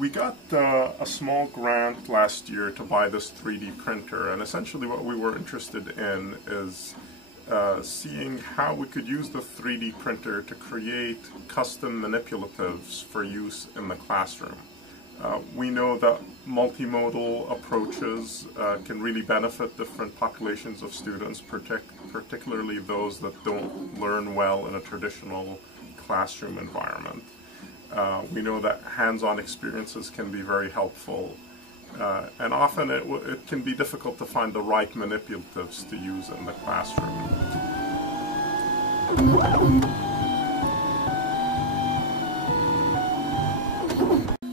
We got a small grant last year to buy this 3D printer, and essentially what we were interested in is seeing how we could use the 3D printer to create custom manipulatives for use in the classroom. We know that multimodal approaches can really benefit different populations of students, particularly those that don't learn well in a traditional classroom environment. We know that hands-on experiences can be very helpful, and often it can be difficult to find the right manipulatives to use in the classroom.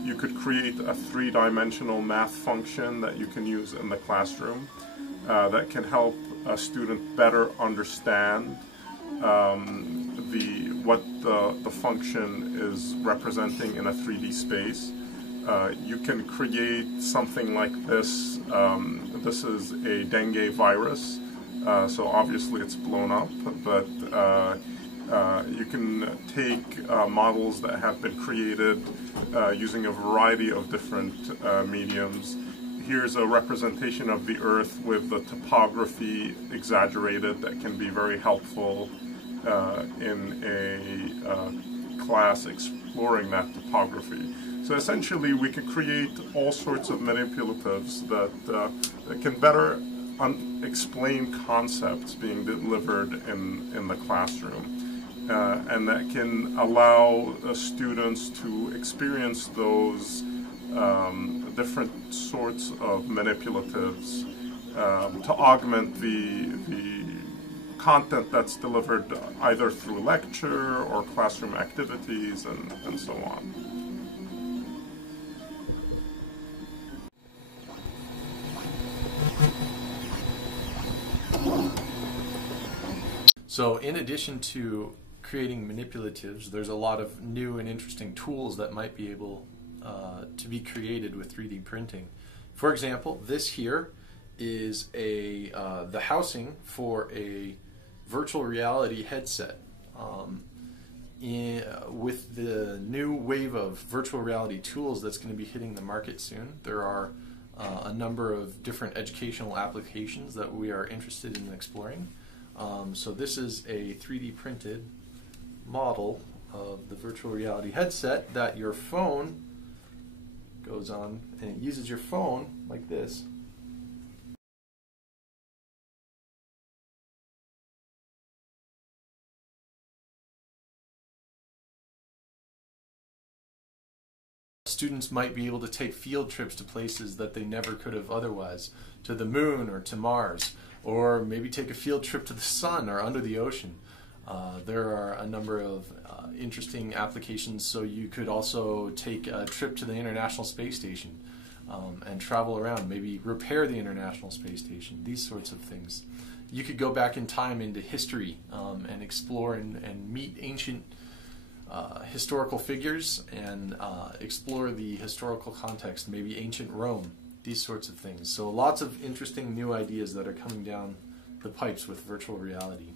You could create a three-dimensional math function that you can use in the classroom that can help a student better understand what the function is representing in a 3D space. You can create something like this. This is a dengue virus, so obviously it's blown up, but you can take models that have been created using a variety of different mediums. Here's a representation of the Earth with the topography exaggerated that can be very helpful in a class exploring that topography. So essentially we can create all sorts of manipulatives that can better explain concepts being delivered in the classroom, and that can allow students to experience those different sorts of manipulatives to augment the content that's delivered either through lecture or classroom activities and so on. So in addition to creating manipulatives, there's a lot of new and interesting tools that might be able to be created with 3D printing. For example, this here is the housing for a virtual reality headset. With the new wave of virtual reality tools that's going to be hitting the market soon, there are a number of different educational applications that we are interested in exploring. So this is a 3D printed model of the virtual reality headset that your phone goes on, and it uses your phone like this. Students might be able to take field trips to places that they never could have otherwise, to the moon or to Mars, or maybe take a field trip to the sun or under the ocean. There are a number of interesting applications, so you could also take a trip to the International Space Station and travel around, maybe repair the International Space Station, these sorts of things. You could go back in time into history and explore and meet ancient historical figures and explore the historical context, maybe ancient Rome, these sorts of things. So lots of interesting new ideas that are coming down the pipes with virtual reality.